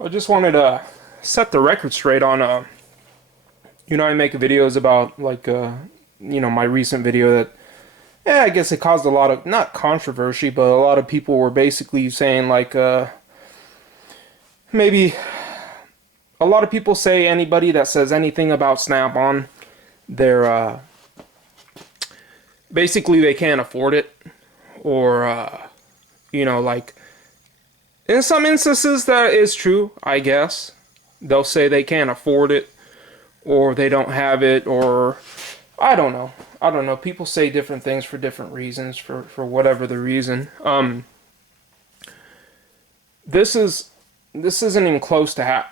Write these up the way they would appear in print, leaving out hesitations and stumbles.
I just wanted to set the record straight on, I make videos about, like, my recent video that, I guess it caused a lot of, not controversy, but a lot of people were basically saying, like, maybe a lot of people say anybody that says anything about Snap-on, they're, basically they can't afford it, or, like, in some instances that is true, I guess. They'll say they can't afford it, or they don't have it, or I don't know. I don't know. People say different things for different reasons, for whatever the reason. This is this isn't even close to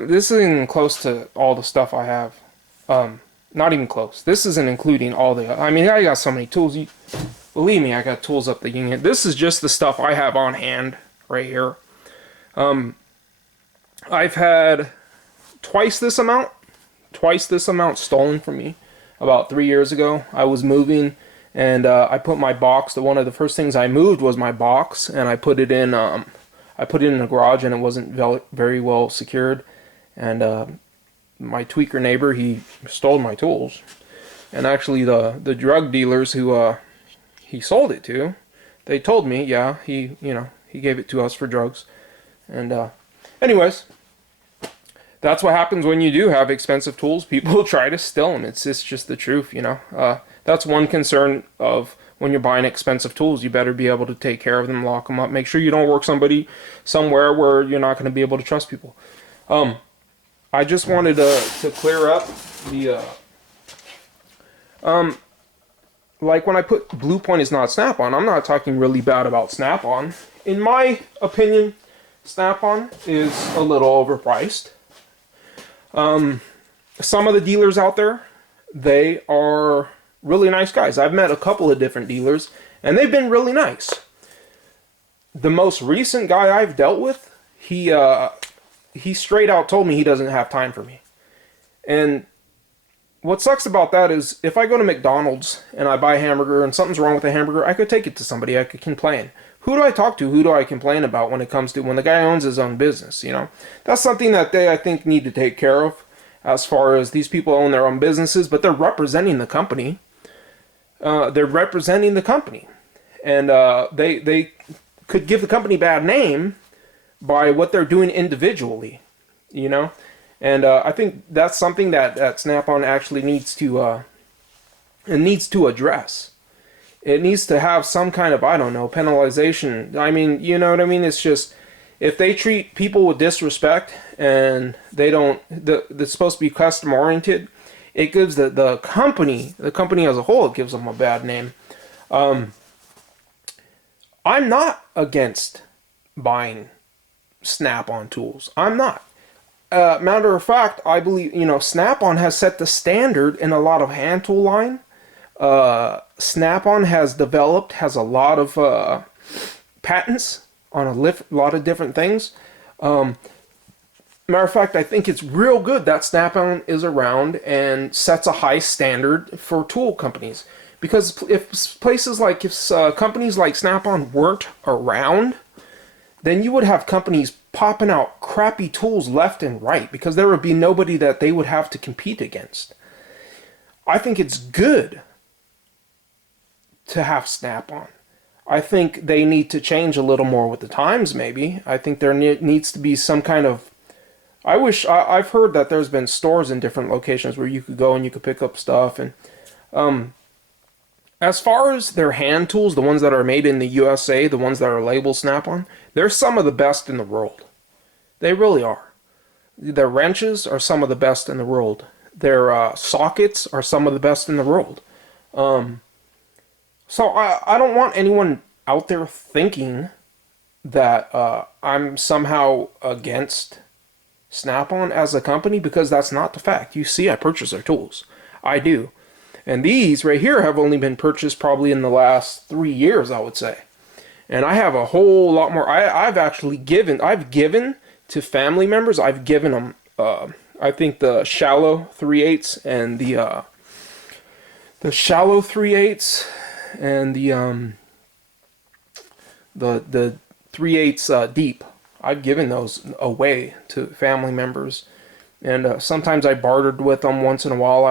this isn't even close to all the stuff I have. Not even close. This isn't including all the. I mean, I got so many tools. Believe me, I got tools up the yin. This is just the stuff I have on hand right here. I've had twice this amount stolen from me. About 3 years ago, I was moving, and I put my box. One of the first things I moved was my box, and I put it in. I put it in a garage, and it wasn't very well secured. And my tweaker neighbor, he stole my tools. And actually, the drug dealers who he sold it to, they told me, yeah, he gave it to us for drugs. And anyways, that's what happens when you do have expensive tools. People try to steal them. It's just the truth, That's one concern of when you're buying expensive tools. You better be able to take care of them, lock them up. Make sure you don't work somewhere where you're not going to be able to trust people. I just wanted to clear up the like when I put Blue Point is not Snap-on, I'm not talking really bad about Snap-on. In my opinion, Snap-on is a little overpriced. Some of the dealers out there, they are really nice guys. I've met a couple of different dealers, and they've been really nice. The most recent guy I've dealt with, he straight out told me he doesn't have time for me. And what sucks about that is if I go to McDonald's and I buy a hamburger and something's wrong with the hamburger, I could take it to somebody. I could complain. Who do I talk to? Who do I complain about when it comes to when the guy owns his own business? That's something that they, I think, need to take care of. As far as these people own their own businesses, but they're representing the company. And they could give the company bad name by what they're doing individually, And I think that's something that Snap-on actually needs to address. It needs to have some kind of, I don't know, penalization. I mean, you know what I mean? It's just, if they treat people with disrespect and they don't, it's supposed to be customer oriented, it gives the company as a whole, it gives them a bad name. I'm not against buying Snap-on tools. I'm not. Matter of fact, I believe, Snap-on has set the standard in a lot of hand tool line. Snap-on has a lot of patents on a lot of different things. Matter of fact, I think it's real good that Snap-on is around and sets a high standard for tool companies. Because if companies like Snap-on weren't around, then you would have companies popping out crappy tools left and right because there would be nobody that they would have to compete against. I think it's good to have Snap-on. I think they need to change a little more with the times, maybe. I think there needs to be some kind of... I've heard that there's been stores in different locations where you could go and you could pick up stuff. And as far as their hand tools, the ones that are made in the USA, the ones that are labeled Snap-on, they're some of the best in the world. They really are. Their wrenches are some of the best in the world. Their sockets are some of the best in the world. So I don't want anyone out there thinking that I'm somehow against Snap-on as a company, because that's not the fact. You see, I purchase their tools. I do. And these right here have only been purchased probably in the last 3 years, I would say. And I have a whole lot more. I've given to family members. I've given them, I think the shallow 3/8 and the shallow 3/8 and the 3/8 deep. I've given those away to family members, and sometimes I bartered with them once in a while.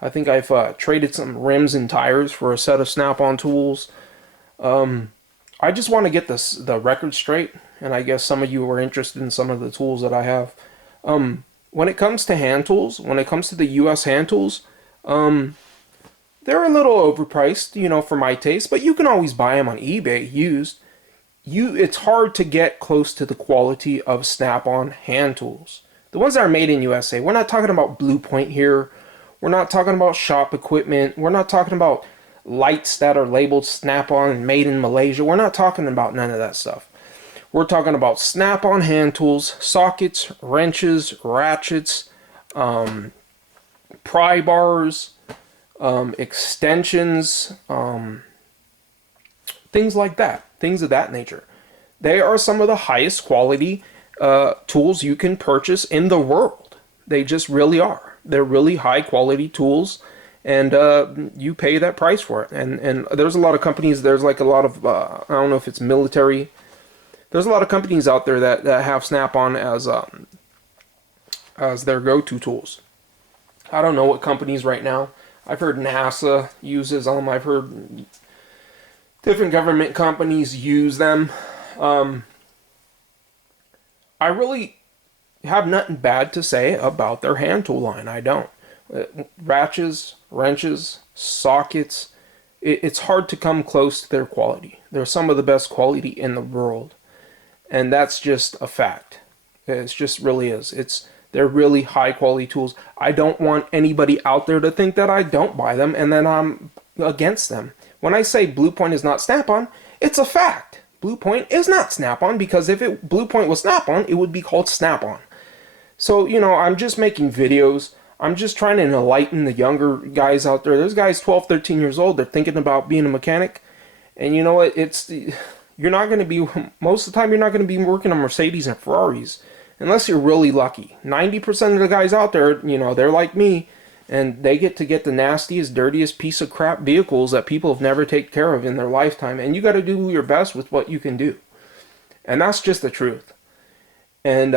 I think I've traded some rims and tires for a set of Snap-on tools. I just want to get the record straight, and I guess some of you were interested in some of the tools that I have. When it comes to hand tools, when it comes to the U.S. hand tools, they're a little overpriced, you know, for my taste, but you can always buy them on eBay used. It's hard to get close to the quality of Snap-on hand tools. The ones that are made in USA. We're not talking about Blue Point here. We're not talking about shop equipment. We're not talking about lights that are labeled Snap-on and made in Malaysia. We're not talking about none of that stuff. We're talking about Snap-on hand tools, sockets, wrenches, ratchets, pry bars, extensions, things like that, things of that nature. They are some of the highest quality tools you can purchase in the world. They just really are. They're really high quality tools, and you pay that price for it. And there's a lot of companies, there's like a lot of, I don't know if it's military, there's a lot of companies out there that have Snap-on as their go-to tools. I don't know what companies right now. I've heard NASA uses them. I've heard different government companies use them. I really have nothing bad to say about their hand tool line. I don't. Ratchets, wrenches, sockets. It's hard to come close to their quality. They're some of the best quality in the world. And that's just a fact. It just really is. They're really high quality tools. I don't want anybody out there to think that I don't buy them and then I'm against them. When I say Blue Point is not Snap-on, it's a fact. Blue Point is not Snap-on, because if Blue Point was Snap-on, it would be called Snap-on. So, you know, I'm just making videos. I'm just trying to enlighten the younger guys out there. There's guys 12, 13 years old. They're thinking about being a mechanic. And you know what? You're not going to be, most of the time, you're not going to be working on Mercedes and Ferraris. Unless you're really lucky. 90% of the guys out there, you know, they're like me. And they get the nastiest, dirtiest piece of crap vehicles that people have never taken care of in their lifetime. And you got to do your best with what you can do. And that's just the truth. And,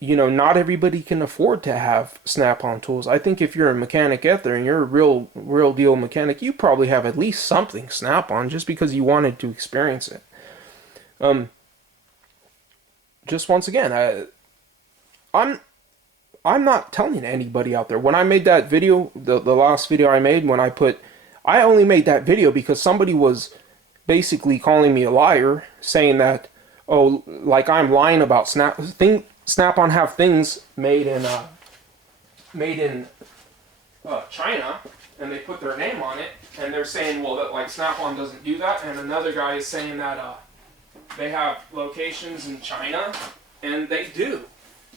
you know, not everybody can afford to have Snap-on tools. I think if you're a mechanic out there and you're a real deal mechanic, you probably have at least something Snap-on just because you wanted to experience it. Just once again, I'm not telling anybody out there. When I made that video, the last video I made, I only made that video because somebody was basically calling me a liar, saying that, oh, like I'm lying about Snap-on have things made in China, and they put their name on it, and they're saying, well, that like Snap-on doesn't do that, and another guy is saying that they have locations in China, and they do.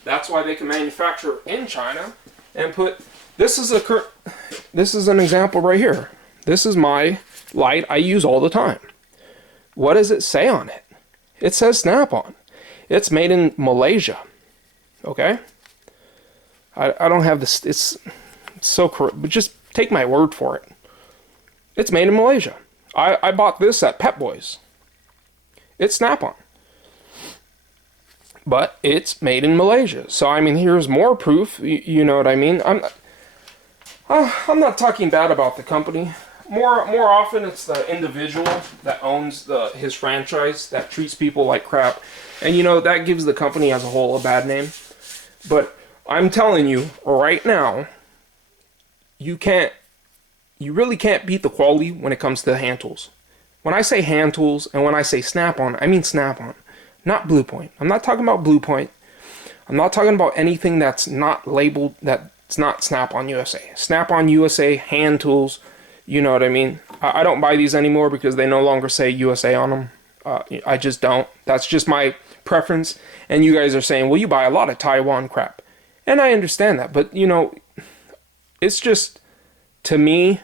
That's why they can manufacture in China and put. This is an example right here. This is my light I use all the time. What does it say on it? It says Snap-on. It's made in Malaysia. Okay? I don't have this. It's so correct, but just take my word for it. It's made in Malaysia. I bought this at Pep Boys. It's Snap-on. But it's made in Malaysia. So, I mean, here's more proof. You know what I mean? I'm not talking bad about the company. More often, it's the individual that owns his franchise that treats people like crap. And, you know, that gives the company as a whole a bad name. But I'm telling you, right now, you really can't beat the quality when it comes to hand tools. When I say hand tools and when I say Snap-on, I mean Snap-on. Not Blue Point. I'm not talking about Blue Point. I'm not talking about anything that's not labeled, that's not Snap-on USA. Snap-on USA hand tools, you know what I mean? I don't buy these anymore because they no longer say USA on them. I just don't. That's just my preference. And you guys are saying, well, you buy a lot of Taiwan crap. And I understand that. But, you know, it's just, to me,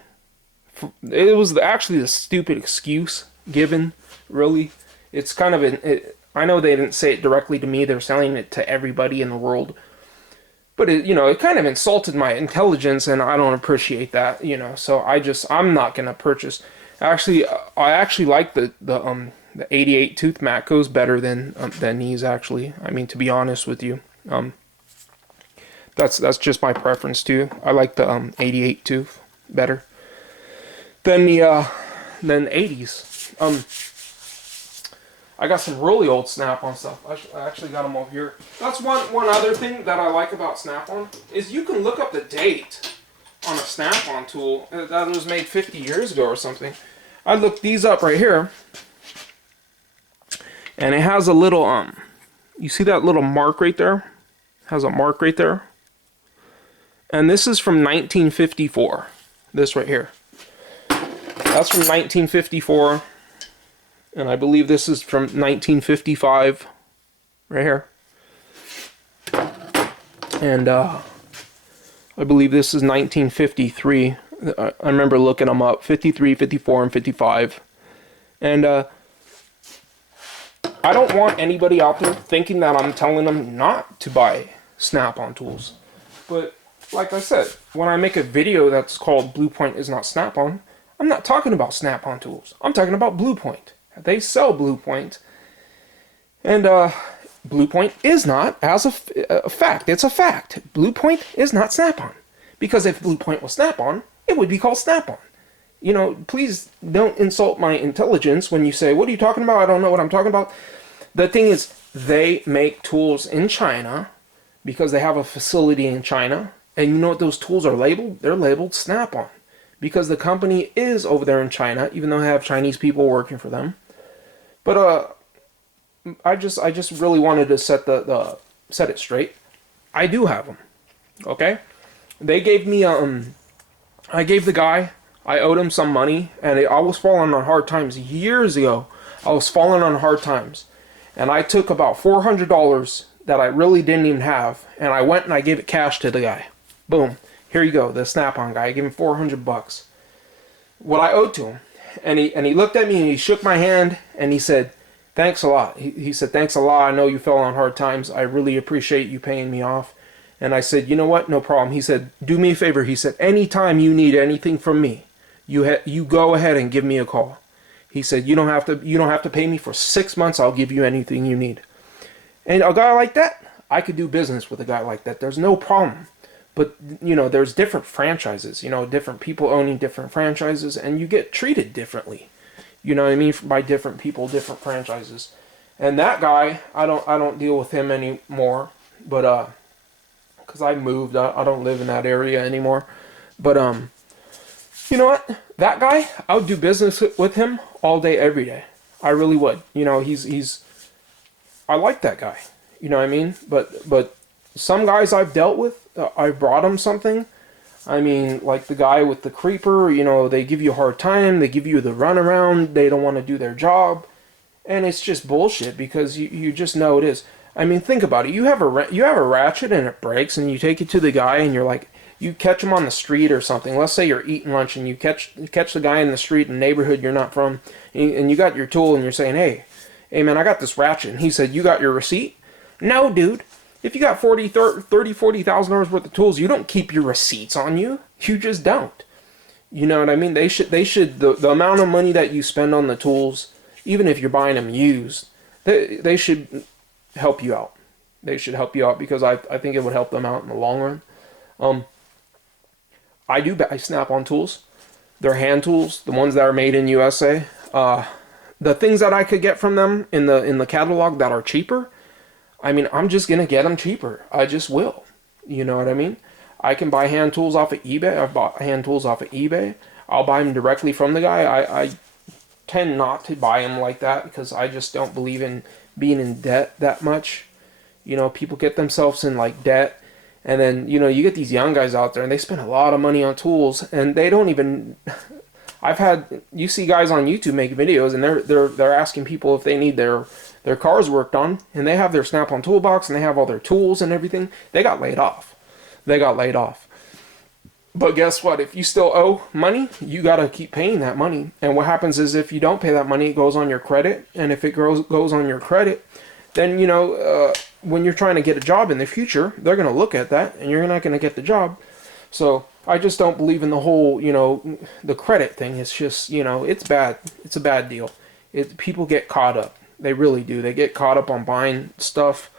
it was actually the stupid excuse given, really. It's kind of I know they didn't say it directly to me. They're selling it to everybody in the world. But, it kind of insulted my intelligence, and I don't appreciate that, So I'm not going to purchase. Actually, I actually like the The 88 tooth Matco's better than these, actually. I mean, to be honest with you, that's just my preference too. I like the 88 tooth better than the than 80s. I got some really old Snap-on stuff. I actually got them over here. That's one other thing that I like about Snap-on is you can look up the date on a Snap-on tool that was made 50 years ago or something. I looked these up right here, and it has a little you see that little mark right there? It has a mark right there. And this is from 1954. This right here. That's from 1954. And I believe this is from 1955. Right here. And I believe this is 1953. I remember looking them up. 53, 54, and 55. And I don't want anybody out there thinking that I'm telling them not to buy Snap-on tools. But like I said, when I make a video that's called Blue Point is not Snap-on, I'm not talking about Snap-on tools. I'm talking about Blue Point. They sell Blue Point. And Blue Point is not, as a fact, it's a fact. Blue Point is not Snap-on. Because if Blue Point was Snap-on, it would be called Snap-on. You know, please don't insult my intelligence when you say, what are you talking about? I don't know what I'm talking about. The thing is, they make tools in China because they have a facility in China. And you know what those tools are labeled? They're labeled Snap-on. Because the company is over there in China, even though they have Chinese people working for them. But I just really wanted to set it straight. I do have them. Okay? They gave me I gave the guy, I owed him some money, and I was falling on hard times years ago. I was falling on hard times. And I took about $400 that I really didn't even have, and I went and I gave it cash to the guy. Boom. Here you go, the Snap-on guy. I gave him $400. What I owed to him. And he looked at me and he shook my hand and he said, thanks a lot. He said, thanks a lot. I know you fell on hard times. I really appreciate you paying me off. And I said, you know what? No problem. He said, do me a favor. He said, anytime you need anything from me, you go ahead and give me a call. He said, you don't have to pay me for 6 months. I'll give you anything you need. And a guy like that, I could do business with a guy like that. There's no problem. But, you know, there's different franchises, you know, different people owning different franchises, and you get treated differently. You know what I mean? By different people, different franchises. And that guy, I don't deal with him anymore, but, because I moved, I don't live in that area anymore. But, you know what? That guy, I would do business with him all day, every day. I really would. You know, I like that guy. You know what I mean? But some guys I've dealt with, I brought them something. I mean, like the guy with the creeper, you know, they give you a hard time. They give you the runaround. They don't want to do their job. And it's just bullshit because you just know it is. I mean, think about it. You have a ratchet and it breaks and you take it to the guy and you're like, you catch him on the street or something. Let's say you're eating lunch and you catch the guy in the street in the neighborhood you're not from, and you got your tool and you're saying, hey man, I got this ratchet. And he said, you got your receipt? No, dude. If you got $40,000 worth of tools, you don't keep your receipts on you. You just don't. You know what I mean? They should the amount of money that you spend on the tools, even if you're buying them used, they should help you out. They should help you out because I think it would help them out in the long run. I do buy Snap-on tools. They're hand tools, the ones that are made in USA. The things that I could get from them in the catalog that are cheaper, I mean, I'm just going to get them cheaper. I just will. You know what I mean? I can buy hand tools off of eBay. I've bought hand tools off of eBay. I'll buy them directly from the guy. I tend not to buy them like that because I just don't believe in being in debt that much. You know, people get themselves in like debt. And then, you know, you get these young guys out there and they spend a lot of money on tools and they don't even... you see guys on YouTube make videos and they're asking people if they need their cars worked on, and they have their Snap-on toolbox and they have all their tools and everything. They got laid off. But guess what? If you still owe money, you got to keep paying that money. And what happens is if you don't pay that money, it goes on your credit. And if it goes on your credit, then, you know, when you're trying to get a job in the future, they're going to look at that and you're not going to get the job. So I just don't believe in the whole, you know, the credit thing. It's just, you know, it's bad. It's a bad deal. People get caught up. They really do. They get caught up on buying stuff,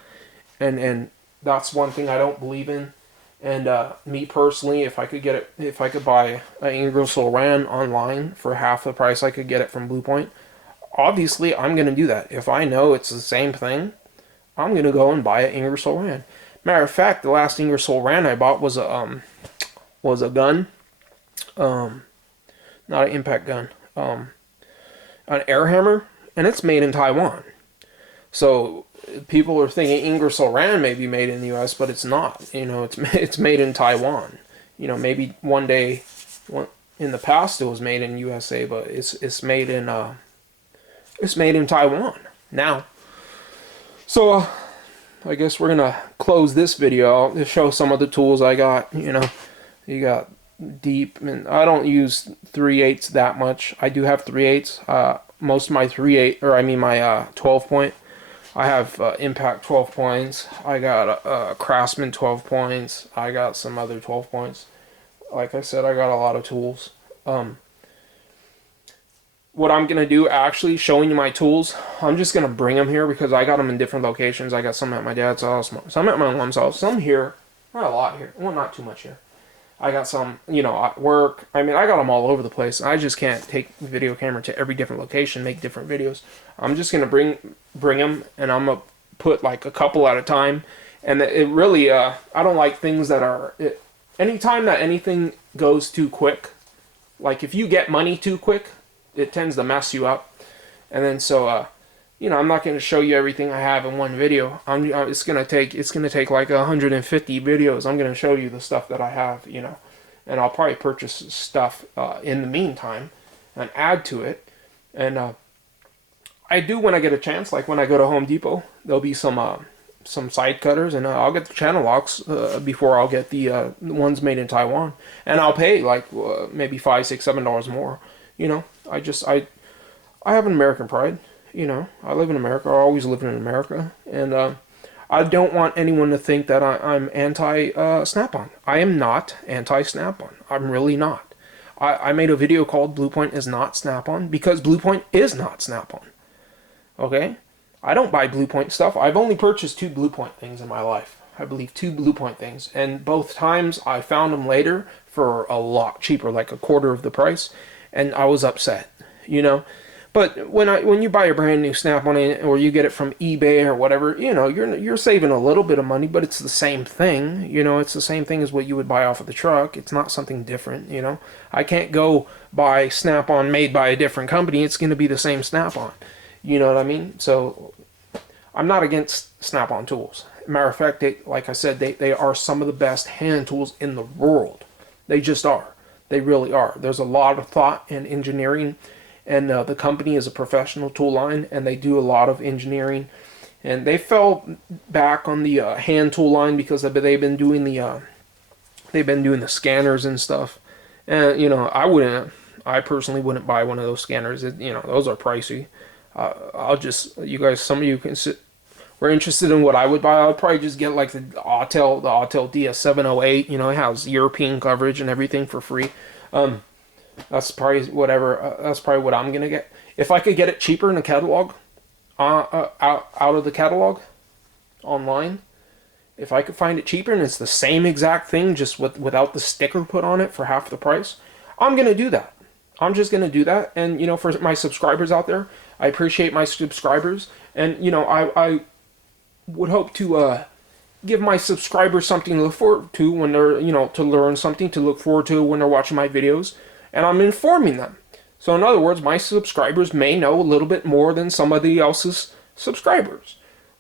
and that's one thing I don't believe in. And me personally, if I could buy an Ingersoll Rand online for half the price I could get it from Blue Point, obviously I'm gonna do that. If I know it's the same thing, I'm gonna go and buy an Ingersoll Rand. Matter of fact, the last Ingersoll Rand I bought was a gun, not an impact gun, an air hammer, and it's made in Taiwan. So people are thinking Ingersoll Rand may be made in the U.S., but it's not. It's made in Taiwan. Maybe one day, in the past, it was made in USA, but it's made in Taiwan now. So I guess we're gonna close this video. I'll show some of the tools I got. You got deep, and I don't use 3/8 that much. I do have 3/8. Most of my 12 point. I have Impact 12 points. I got Craftsman 12 points. I got some other 12 points. Like I said, I got a lot of tools. What I'm going to do, actually, showing you my tools, I'm just going to bring them here because I got them in different locations. I got some at my dad's house, some at my mom's house, some here. Not a lot here. Well, not too much here. I got some, at work. I mean, I got them all over the place. I just can't take the video camera to every different location, make different videos. I'm just going to bring them, and I'm going to put like a couple at a time. And it really, I don't like things that are, anytime that anything goes too quick, like if you get money too quick, it tends to mess you up. And then so, I'm not going to show you everything I have in one video. It's going to take like 150 videos. I'm going to show you the stuff that I have, and I'll probably purchase stuff in the meantime and add to it. And I do when I get a chance, like when I go to Home Depot, there'll be some side cutters, and I'll get the channel locks before I'll get the ones made in Taiwan, and I'll pay like maybe $5, $6, $7 more. I have an American pride. I live in America. I always lived in America, and I don't want anyone to think that I'm anti Snap-on. I am not anti Snap-on. I'm really not. I made a video called Blue Point is not Snap-on because Blue Point is not Snap-on. Okay? I don't buy Blue Point stuff. I've only purchased 2 Blue Point things in my life. I believe 2 Blue Point things, and both times I found them later for a lot cheaper, like a quarter of the price, and I was upset. But when you buy a brand new Snap-on, or you get it from eBay or whatever, you're saving a little bit of money, but it's the same thing. It's the same thing as what you would buy off of the truck. It's not something different. I can't go buy Snap-on made by a different company. It's going to be the same Snap-on. You know what I mean? So I'm not against Snap-on tools. Matter of fact, like I said, they are some of the best hand tools in the world. They just are. They really are. There's a lot of thought and engineering. And the company is a professional tool line, and they do a lot of engineering. And they fell back on the hand tool line because they've been doing the scanners and stuff. And I personally wouldn't buy one of those scanners. Those are pricey. Some of you we're interested in what I would buy. I would probably just get like the Autel DS708. It has European coverage and everything for free. That's probably that's probably what I'm gonna get. If I could get it cheaper in the catalog, out of the catalog, online, if I could find it cheaper and it's the same exact thing, just without the sticker put on it for half the price, I'm gonna do that. I'm just gonna do that. And for my subscribers out there, I appreciate my subscribers, and I would hope to give my subscribers something to look forward to when they're to learn something to look forward to when they're watching my videos. And I'm informing them. So in other words, my subscribers may know a little bit more than somebody else's subscribers.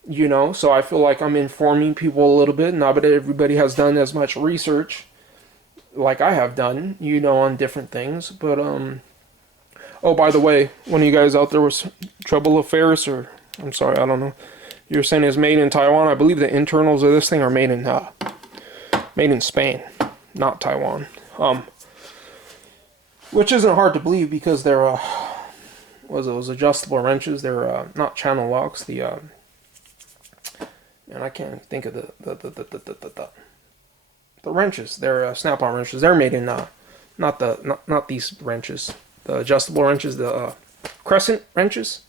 So I feel like I'm informing people a little bit. Not that everybody has done as much research like I have done, on different things. But, oh, by the way, one of you guys out there was Trouble Affairs, or, I'm sorry, I don't know. You're saying it's made in Taiwan. I believe the internals of this thing are made in Spain, not Taiwan. Which isn't hard to believe because they're those adjustable wrenches. They're not channel locks. And I can't think of the wrenches. They're Snap-on wrenches. They're made in not these wrenches. The adjustable wrenches. The crescent wrenches.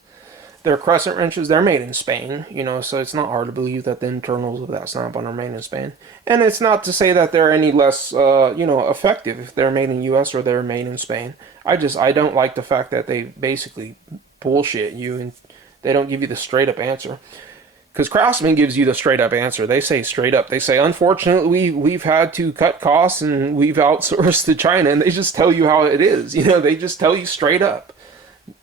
They're crescent wrenches. They're made in Spain, you know, so it's not hard to believe that the internals of that Snap-on are made in Spain. And it's not to say that they're any less, you know, effective if they're made in U.S. or they're made in Spain. I don't like the fact that they basically bullshit you and they don't give you the straight up answer. Because Craftsman gives you the straight up answer. They say straight up. They say, unfortunately, we've had to cut costs and we've outsourced to China. And they just tell you how it is. You know, they just tell you straight up.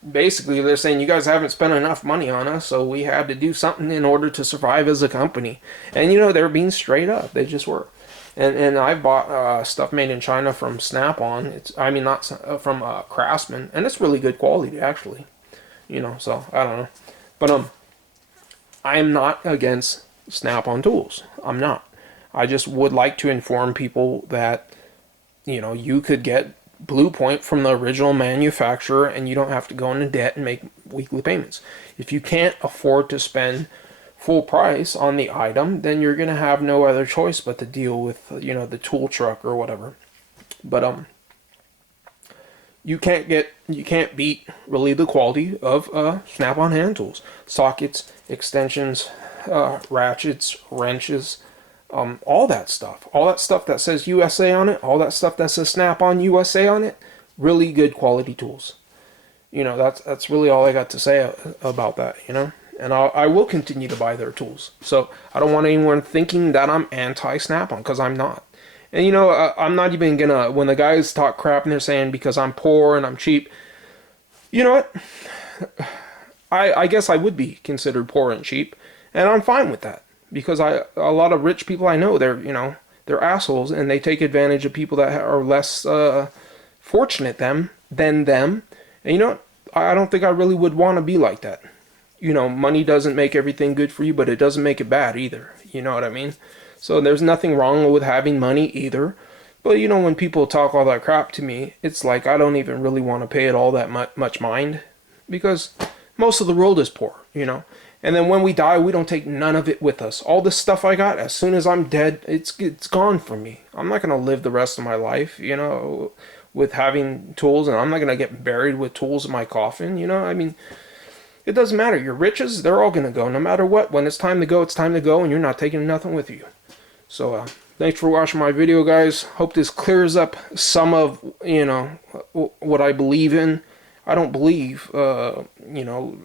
Basically, they're saying, you guys haven't spent enough money on us, so we had to do something in order to survive as a company. And, you know, they're being straight up. They just were. And I bought stuff made in China from Snap-on. I mean, not from Craftsman. And it's really good quality, actually. You know, so, I don't know. But, I'm not against Snap-on tools. I'm not. I just would like to inform people that, you know, you could get Blue Point from the original manufacturer and you don't have to go into debt and make weekly payments. If you can't afford to spend full price on the item, then you're going to have no other choice but to deal with, you know, the tool truck or whatever. But you can't beat really the quality of Snap-on hand tools. Sockets, extensions, ratchets, wrenches, all that stuff. All that stuff that says USA on it, all that stuff that says Snap-on USA on it, really good quality tools. You know, that's really all I got to say about that, you know? And I will continue to buy their tools. So I don't want anyone thinking that I'm anti-Snap-on, because I'm not. And, you know, I'm not even gonna, when the guys talk crap and they're saying because I'm poor and I'm cheap, you know what? I guess I would be considered poor and cheap, and I'm fine with that. Because a lot of rich people I know, they're assholes, and they take advantage of people that are less fortunate than them. And, you know what? I don't think I really would want to be like that. You know, money doesn't make everything good for you, but it doesn't make it bad either. You know what I mean? So there's nothing wrong with having money either. But, you know, when people talk all that crap to me, it's like I don't even really want to pay it all that much mind. Because most of the world is poor, you know. And then when we die, we don't take none of it with us. All this stuff I got, as soon as I'm dead, it's gone from me. I'm not going to live the rest of my life, you know, with having tools. And I'm not going to get buried with tools in my coffin, you know. I mean, it doesn't matter. Your riches, they're all going to go. No matter what. When it's time to go, it's time to go. And you're not taking nothing with you. So, thanks for watching my video, guys. Hope this clears up some of, you know, what I believe in. I don't believe, you know,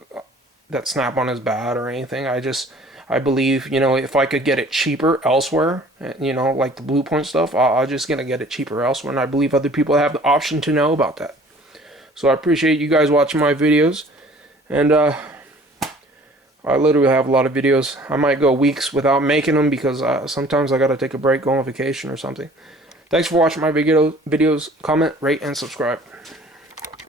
that Snap-on is bad or anything. I believe, you know, if I could get it cheaper elsewhere, you know, like the Blue Point stuff, I'm just going to get it cheaper elsewhere. And I believe other people have the option to know about that. So I appreciate you guys watching my videos. And, I literally have a lot of videos. I might go weeks without making them because sometimes I gotta take a break, go on vacation or something. Thanks for watching my videos. Comment, rate, and subscribe.